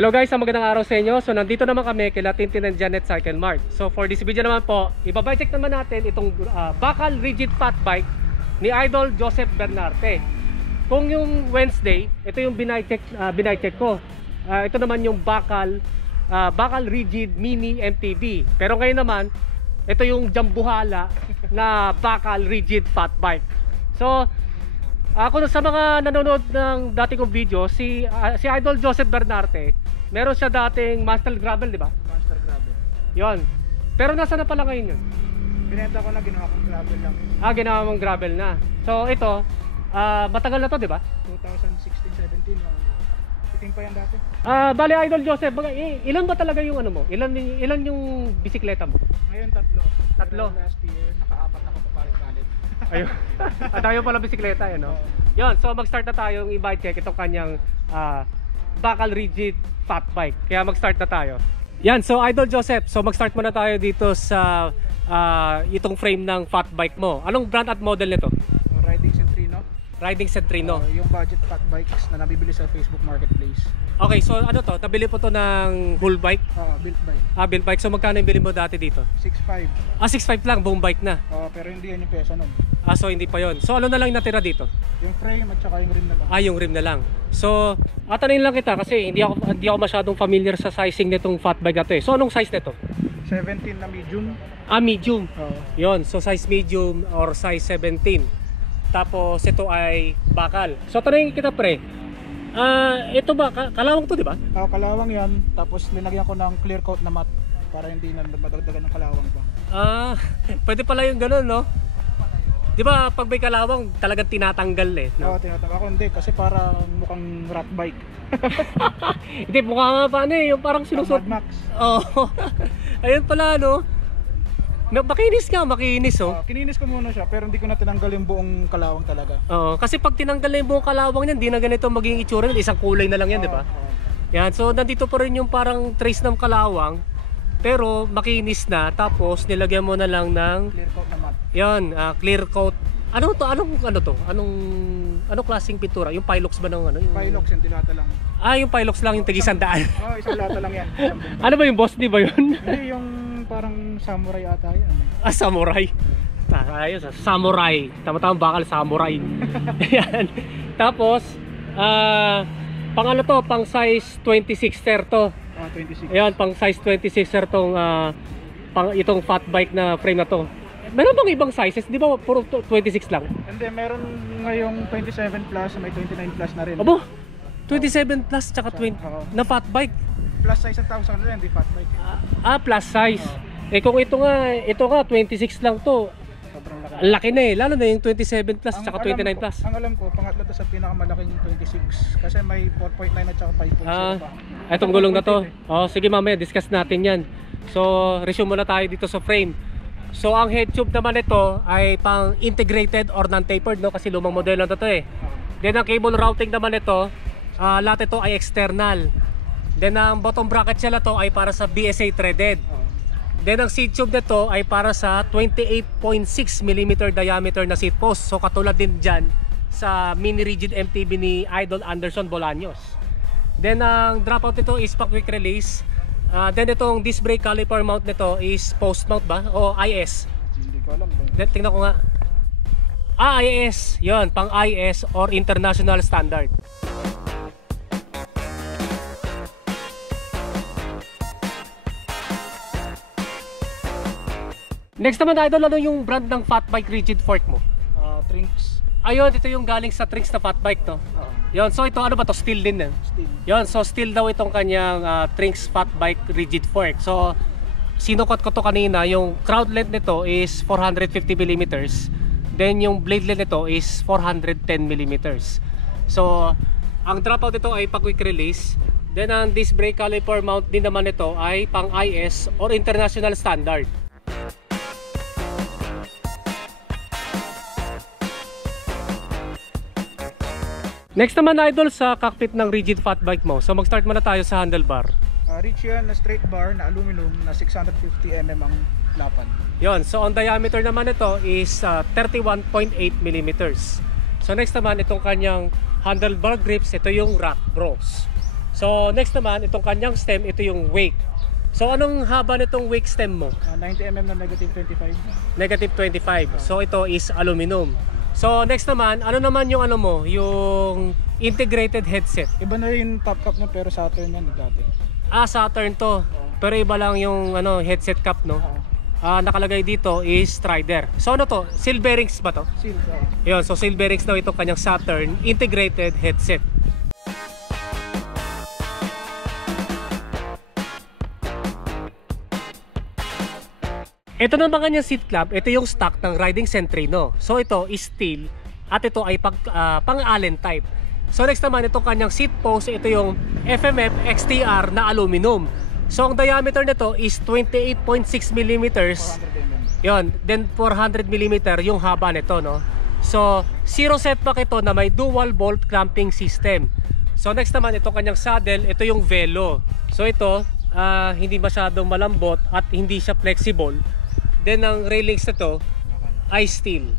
Hello guys, magandang araw sa inyo. So nandito naman kami kila Tintin and Janet Cycle Mart. So for this video naman po, ibabike naman natin itong Bakal Rigid Fat Bike ni Idol Joseph Bernarte. Kung yung Wednesday, ito yung binike ko. Ito naman yung Bakal Rigid Mini MTB. Pero ngayon naman, ito yung Jambuhala na Bakal Rigid Fat Bike. So ako sa mga nanonood ng dati kong video, si Idol Joseph Bernarte, meron siya dating Monster Gravel, di ba? Monster Gravel. Yon. Pero nasa na pala ngayon yun? Binenta ko na, ginawa kong gravel lang. Ginawa mong gravel na. So ito, matagal na to, di ba? 2016-17 lang. Iting pa yan dati. Bali Idol Joseph, ilan ba talaga yung ano mo? Ilan yung bisikleta mo? Ngayon tatlo. Tatlo? Pero last year, naka-apat ako papalit-palit. Ayun. Tayo pala bisikleta, yun, no? Yun, so mag-start na tayong i-bike check itong kanyang Bakal Rigid Fat Bike. Kaya mag-start na tayo. Yan, so Idol Joseph, so mag-start muna tayo dito sa itong frame ng fat bike mo. Anong brand at model nito? Riding Centrino. Riding Centrino. Yung budget fat bikes na nabibili sa Facebook Marketplace. Okay, so ano to? Nabili po to ng whole bike? Built bike. Built bike. So magkano yung bili mo dati dito? 6.5. 6.5 lang, buong bike na. Pero hindi yan yung pesa nun. So hindi pa yon. So ano na lang natira dito? Yung frame at saka yung rim na lang. Yung rim na lang. So, tanungin lang kita kasi hindi ako masyadong familiar sa sizing nitong fat bike na to eh. So anong size nito? 17 na medium. Medium. Yon, so size medium or size 17. Tapos ito ay bakal. So tanungin kita pre, ito ba, kalawang to, di ba? Kalawang yan. Tapos linagyan ko ng clear coat na matte para hindi na madagdagan ng kalawang pa. Pwede pala yung ganun, no? Di ba pag may kalawang talagang tinatanggal eh, no? Tinatanggal. Ako hindi kasi para mukhang rat bike. Hindi, mukha nga pa yung parang sinusot. Mad Max. Ayun pala, no? Makinis nga, makinis Kininis ko muna siya pero hindi ko na tinanggal yung buong kalawang talaga. Kasi pag tinanggal na yung buong kalawang niyan, di na ganito maging itsura, isang kulay na lang yan, di ba? Yan, so nandito pa rin yung parang trace ng kalawang, pero makinis na, tapos nilagyan mo na lang ng clear coat na matte. Yan, clear coat. Ano to? Anong klaseng pintura? Yung Pilox ba ng ano? Yung Pilox, yung dilata lang. Yung Pilox lang, yung tig-100. Isang lata lang yan. Ano ba yung boss, di ba yun? Hindi, yung parang samurai ata yan. Samurai. Ayos, samurai. Tama-tama bakal samurai. Yan. Tapos, pang ano to? Pang size 26er to. 26. Ayan, pang size 26er tong itong fat bike na frame na to. Meron bang ibang sizes? Di ba puro 26 lang? Hindi, meron ngayong 27 plus, may 29 plus na rin. Abo, 27 plus tsaka 20 na fat bike. Plus size ang tawag sa kanila, hindi fat bike. Plus size. Kung ito nga 26 lang to. Sobrang laki. Laki na lalo na yung 27 plus tsaka 29 plus. Ang alam ko, pangatlo to sa pinakamalaking 26 kasi may 4.9 at saka 5.0 pa. Itong gulong na to. Sige mamaya, discuss natin yan. So, resume muna tayo dito sa frame. So, ang head tube naman ito ay pang integrated or non-tapered, no? Kasi lumang modelo na to eh. Then, ang cable routing naman ito, lahat ito ay external. Then, ang bottom bracket nila to ay para sa BSA threaded. Then, ang seat tube nito ay para sa 28.6 mm diameter na seat post. So, katulad din dyan sa mini rigid MTB ni Idol Anderson Bolaños. Then, ang dropout nito is pa quick release. Then itong disc brake caliper mount nito is post mount ba? O IS? Hindi ko alam. Tingnan ko nga. IS. Yun, pang IS or International Standard. Next naman Idol, ano yung brand ng fat bike rigid fork mo? Trinks. Ayun, ito yung galing sa Trinks na fat bike to. Yun, so ito ano ba to? Steel din eh. Steel. Yun, so steel daw itong kanyang Trinks fat bike rigid fork. So sinukot ko to kanina, yung crowd length nito is 450 mm. Then yung blade length nito is 410 mm. So ang dropout nito ay pa quick release. Then ang disc brake caliper mount din naman nito ay pang IS or International Standard. Next naman Idol sa cockpit ng rigid fat bike mo. So mag-start muna tayo sa handlebar. Reach yan na straight bar na aluminum na 650 mm ang lapan. Yon, so ang diameter naman ito is 31.8 mm. So next naman itong kanyang handlebar grips, ito yung Rock Bros. So next naman, itong kanyang stem, ito yung wake. So anong haba nitong wake stem mo? 90 mm na negative 25. Negative 25. So ito is aluminum. So next naman, ano naman yung ano mo, yung integrated headset? Iba na yung top cap mo pero Saturn yan dati. Saturn to. Pero iba lang yung ano headset cap, no? Nakalagay dito is Strider. So ano to? Seal bearings ba to? Seal. Yun, so seal bearings daw itong kanyang Saturn integrated headset. Ito naman kanyang seat clamp, ito yung stock ng Riding Centrino. So ito is steel at ito ay pang-Allen type. So next naman itong kanyang seat post, ito yung FMF XTR na aluminum. So ang diameter nito is 28.6 mm. 400 mm. Yon, then 400 mm yung haba nito, no. So zero setback ito na may dual bolt clamping system. So next naman itong kanyang saddle, ito yung Velo. So ito hindi masyadong malambot at hindi siya flexible. Then ang railings nito ay steel.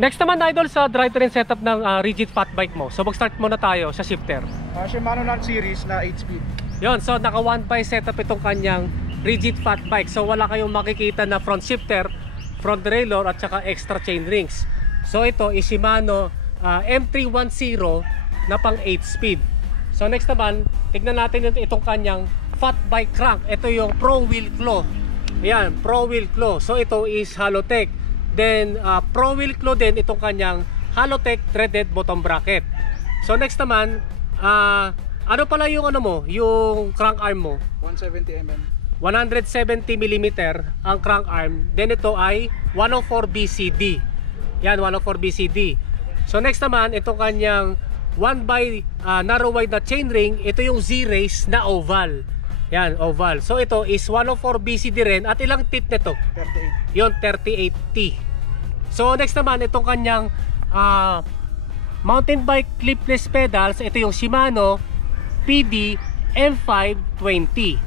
Next naman idol sa drivetrain setup ng rigid fat bike mo. So mag-start muna tayo sa shifter. Shimano Land Series na 8-speed. Yon, so naka 1.5 setup itong kanyang rigid fat bike. So wala kayong makikita na front shifter, front derailleur at saka extra chain rings. So ito is Shimano M310 na pang 8 speed. So next naman, tignan natin itong kanyang fat bike crank. Ito yung Pro Wheel Claw. Ayan, Pro Wheel Claw. So ito is Halotech. Then Pro Wheel Claw din itong kanyang Halotech threaded bottom bracket. So next naman, ano pala yung ano mo, yung crank arm mo? 170 mm. 170 mm ang crank arm. Then ito ay 104 BCD. Yan, 104 BCD. So next naman, itong kanyang 1x narrow wide na chainring. Ito yung Z-Race na oval. Yan, oval. So ito is 104 BCD rin. At ilang teeth nito? 38. Yon, 38T. So next naman, itong kanyang mountain bike clipless pedals. Ito yung Shimano PD M520.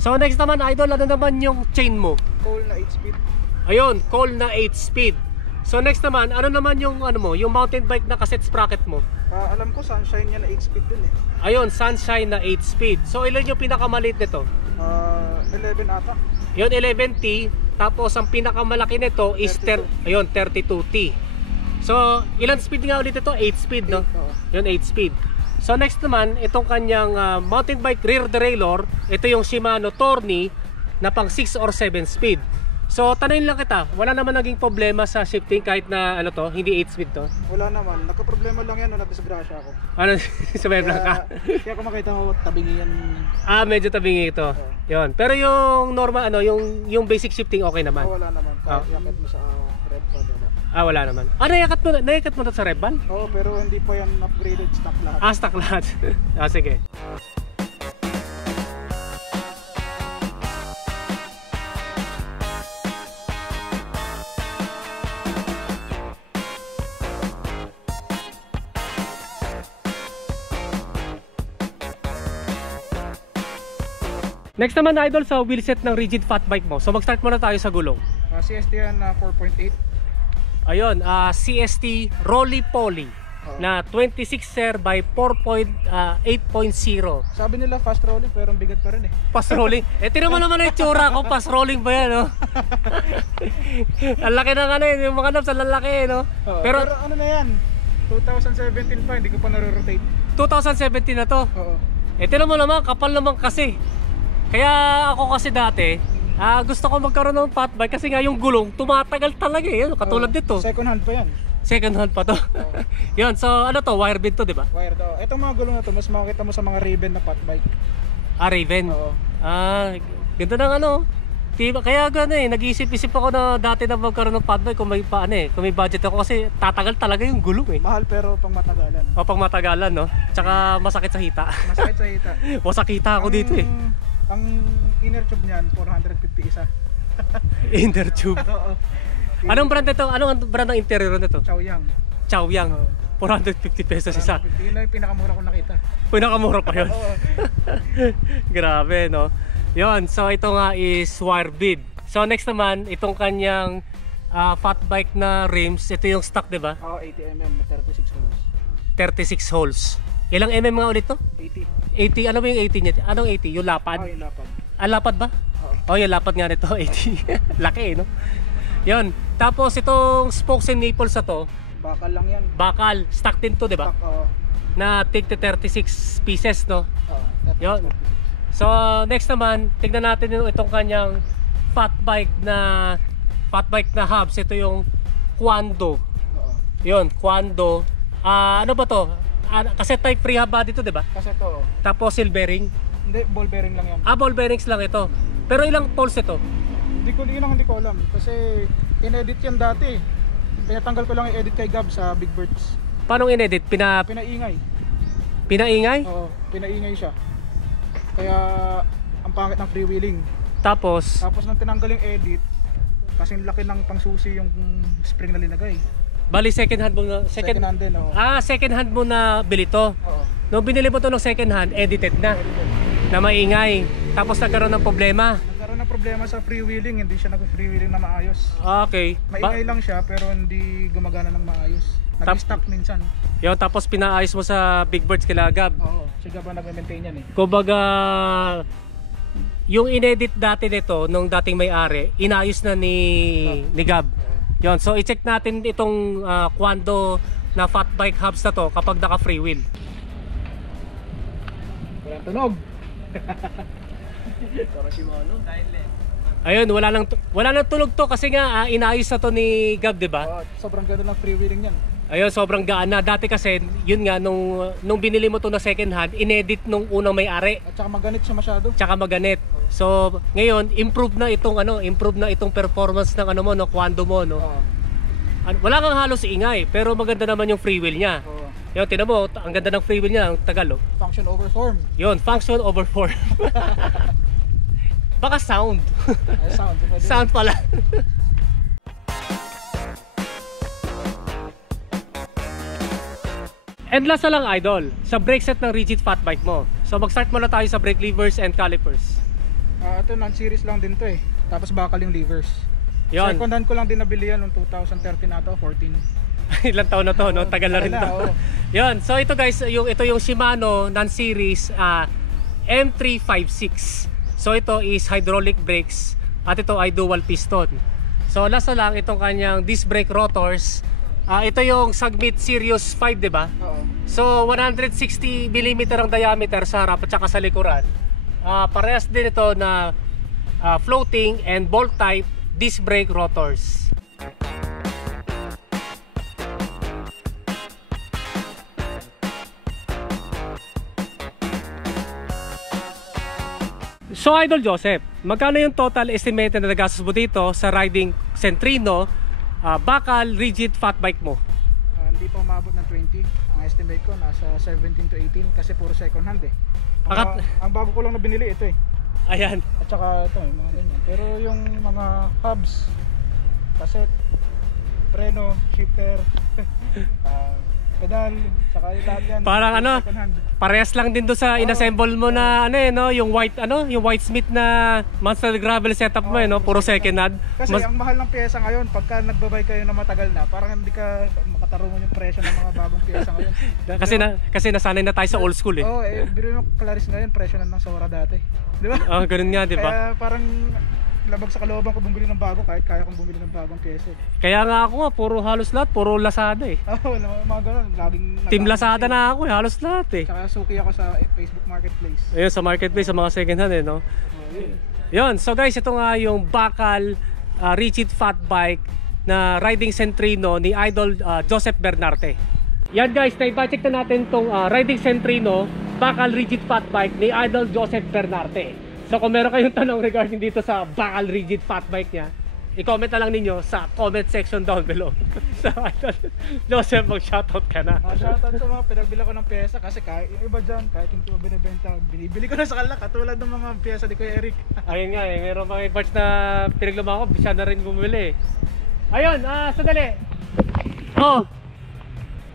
So next naman idol, ano naman yung chain mo? Cole na 8-speed. Ayun, Cole na 8 speed. So next naman, ano naman yung ano mo, yung mountain bike na cassette sprocket mo? Alam ko Sunshine yan na 8-speed din eh. Ayun, Sunshine na 8 speed. So ilan yung pinakamaliit nito? 11 ata. Yun, 11T. Tapos ang pinakamalaki nito is 32T. So ilan speed nga ulit ito? 8 speed, no? Yun, 8 speed. So next naman, itong kanyang mountain bike rear derailleur. Ito yung Shimano Tourney na pang 6 or 7 speed. So tanongin lang kita, wala naman naging problema sa shifting kahit na ano to, hindi 8 speed to? Wala naman, nagka-problema lang yan nung nadisgrasya ako. Ano, sa Bebra ka? Kaya kung makita mo, tabingi yan. Medyo tabingi ito. Yon. Pero yung normal ano, yung basic shifting okay naman. Wala naman. Kahit yakit mo sa red pad, wala. Wala naman. Nayakat mo to sa red band? Oo, pero hindi pa yan upgraded, stock lahat. Stock lahat. Sige. Next naman idol sa wheelset ng rigid fat bike mo. So mag-start muna tayo sa gulong. CST yan na 4.8. Ayun, CST Rolly Poly na 26er by 4.8.0. Sabi nila fast rolling pero ang bigat pa rin eh. Fast rolling? Tinan mo naman yung tsura ko, fast rolling ba yan, no? Ang laki ng ano yun, yung mga nabs, ang lalaki, no? Pero ano na yan? 2017 pa, hindi ko pa nare-rotate. 2017 na to? Oo. Tinan mo naman, kapal naman kasi. Kaya ako kasi dati, gusto ko magkaroon ng fat bike kasi nga yung gulong tumatagal talaga eh. Katulad dito. Second hand pa yan. Second hand pa to. Yun, so ano to, wire bit to, di ba? Wire to. Itong mga gulong na to, mas makikita mo sa mga Raven na fat bike. Raven. Oo. Ganda ng ano. Kaya gano'n eh, nag-iisip-isip ako na dati na magkaroon ng fat bike kung may kung may budget ako kasi tatagal talaga yung gulong eh. Mahal pero pang matagalan. Pang matagalan, no? Tsaka masakit sa hita. Masakit sa hita. Masakita ako dito eh. Ang inner tube niyan, 450 isa. Inner tube. Oo. Anong brand nito? Anong brand ng interior nito? Chaoyang. Chaoyang. 450 pesos isa. Yun na yung pinakamura ko nakita. Pinakamura pa yun. Grabe, no? Yun, so ito nga is wire bead. So next naman, itong kanyang fat bike na rims. Ito yung stock, di ba? 80mm na 36 holes. 36 holes. Ilang mm nga ulit to? 80. 80. Ano ba yung 80 niya? Anong 80? Yung lapad? Yung lapad. Lapad ba? Oo. Yung lapad nga nito, 80. Laki, no? Yun. Tapos itong spokes and nipples na to, Bakal lang yan. bakal. Stock din to, di ba? Na tig 36 pieces, no? Yun. So next naman, tignan natin itong kanyang fat bike na hubs. Ito yung Quando. Yun, Quando. Ano ba to? Kasi type free hub body to, di ba? Kasi to. Tapos seal bearing. Hindi, ball bearing lang yan. Ball bearings lang ito. Pero ilang poles ito? Hindi ko alam. Kasi in-edit yan dati. Pinatanggal ko lang i-edit kay Gab sa Big Birds. Paano in-edit? Pinaingay. Pinaingay? Oo, pinaingay siya. Kaya ang pangit ng freewheeling. Tapos nang tinanggal yung edit, kasi laki ng pangsusi yung spring na linagay. bali second hand mo na Second hand din, oo. Second hand mo na bili to. Oo. Nung binili mo to ng second hand, edited na. Na maingay. Tapos nagkaroon ng problema. Nagkaroon ng problema sa freewheeling, hindi siya nag-freewheeling na maayos. Okay. Maingay lang siya pero hindi gumagana ng maayos. Nag-stuck minsan. Yun, tapos pinaayos mo sa Big Birds kila Gab. Oo, si Gab ang nag-maintain yan eh. Kumbaga, yung inedit dati nito, nung dating may-ari, inayos na ni Gab. Yun, so i-check natin itong Quando na fat bike hubs na to kapag naka free wheel. Walang tunog. Ayun, wala nang tunog to kasi nga inayos na to ni Gab, 'di ba? Oo, sobrang ganda ng freewheeling yan. Ayun, sobrang gaan na. Dati kasi, yun nga, nung binili mo to na second hand, inedit nung unang may-ari. At saka maganit siya masyado. Tsaka maganit. So, ngayon, improve na itong performance ng ano mo, no, Quando mo, no. Oo. Wala kang halos ingay, pero maganda naman yung free wheel niya. Oo. Yun, tinan mo, ang ganda ng free wheel niya, ang tagal, oh. Function over form. Yun, function over form. Baka sound. Ay, sound. Sound pala. And last na lang, idol, sa brake set ng rigid fat bike mo. So mag-start muna tayo sa brake levers and calipers. Ito non-series lang din to eh. Tapos bakal yung levers. Yun. Second hand ko lang din nabili yan noong 2013 ata, 14. Ilang taon na to, no? Tagal na rin to. Yun, so ito guys, ito yung Shimano non-series M356. So ito is hydraulic brakes at ito ay dual piston. So last na lang itong kanyang disc brake rotors. Ito yung Submit Series 5, di ba? Oo. So 160 mm ang diameter sa harap at saka sa likuran. Parehas din ito na floating and bolt type disc brake rotors. So Idol Joseph, magkano yung total estimate na nagastos mo dito sa riding Centrino bakal rigid fat bike mo? Hindi pa umabot ng 20. Ang estimate ko nasa 17 to 18 kasi puro second hand eh. Ang bago ko lang na binili ito eh. Ayan. At saka ito yung mga ganyan. Pero yung mga hubs, cassette, preno, shifter, pedal, saka lahat yan. Parang ano, second hand. parehas lang din do sa inassemble mo na yung white smith na monster gravel setup mo no, puro second hand. Kasi ang mahal ng pyesa ngayon, pagka nagbabay kayo na matagal na, parang hindi ka makatarungan yung presyo ng mga bagong pyesa ngayon. kasi nasanay na tayo sa old school eh. Biro mo Claris ngayon, presyo na ng Sora dati. Di ba? Ganun nga, di ba? Kaya parang labag sa kalooban ko bumili ng bago kahit kaya kong bumili ng bagong pyesa. Kaya nga ako puro halos lahat, puro Lazada eh. Mga ganun, laging Team Lazada na ako halos lahat eh. Saka suki ako sa Facebook Marketplace. Ayun, sa marketplace, sa mga second hand no? Yun, so guys, ito nga yung bakal rigid fat bike na riding Centrino ni Idol Joseph Bernarte. Yan guys, na-check na natin tong riding Centrino bakal rigid fat bike ni Idol Joseph Bernarte. So kung meron kayong tanong regarding dito sa bakal rigid fat bike niya, i-comment na lang ninyo sa comment section down below. So Idol Joseph, mag-shoutout ka na. Shoutout sa mga pinagbili ko ng pyesa kasi kahit yung iba dyan, kahit hindi ko binibenta, binibili ko na sa kanila katulad ng mga pyesa ni Kuya Eric. Ayun nga eh, meron mga parts na pinaglumaan ko, siya na rin bumili. Ayun, sandali.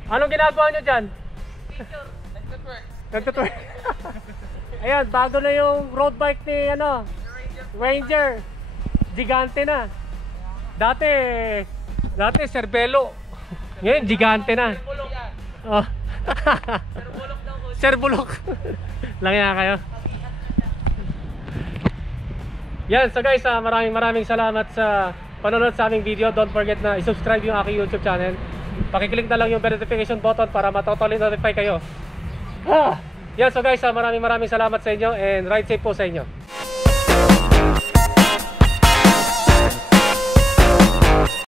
Anong ginagawa nyo dyan? Picture, Nagtutwerk. Ayan, bago na yung road bike ni Ranger. Gigante na. Dati Cervelo. Ngayon gigante na. Oh. Serbulok. Lang yan kayo. Yan, so guys, maraming salamat sa panonood sa aming video. Don't forget na i-subscribe yung aking YouTube channel. Pakiclick na lang yung notification button para matotally notify kayo. Yan, so guys, maraming salamat sa inyo and ride safe po sa inyo.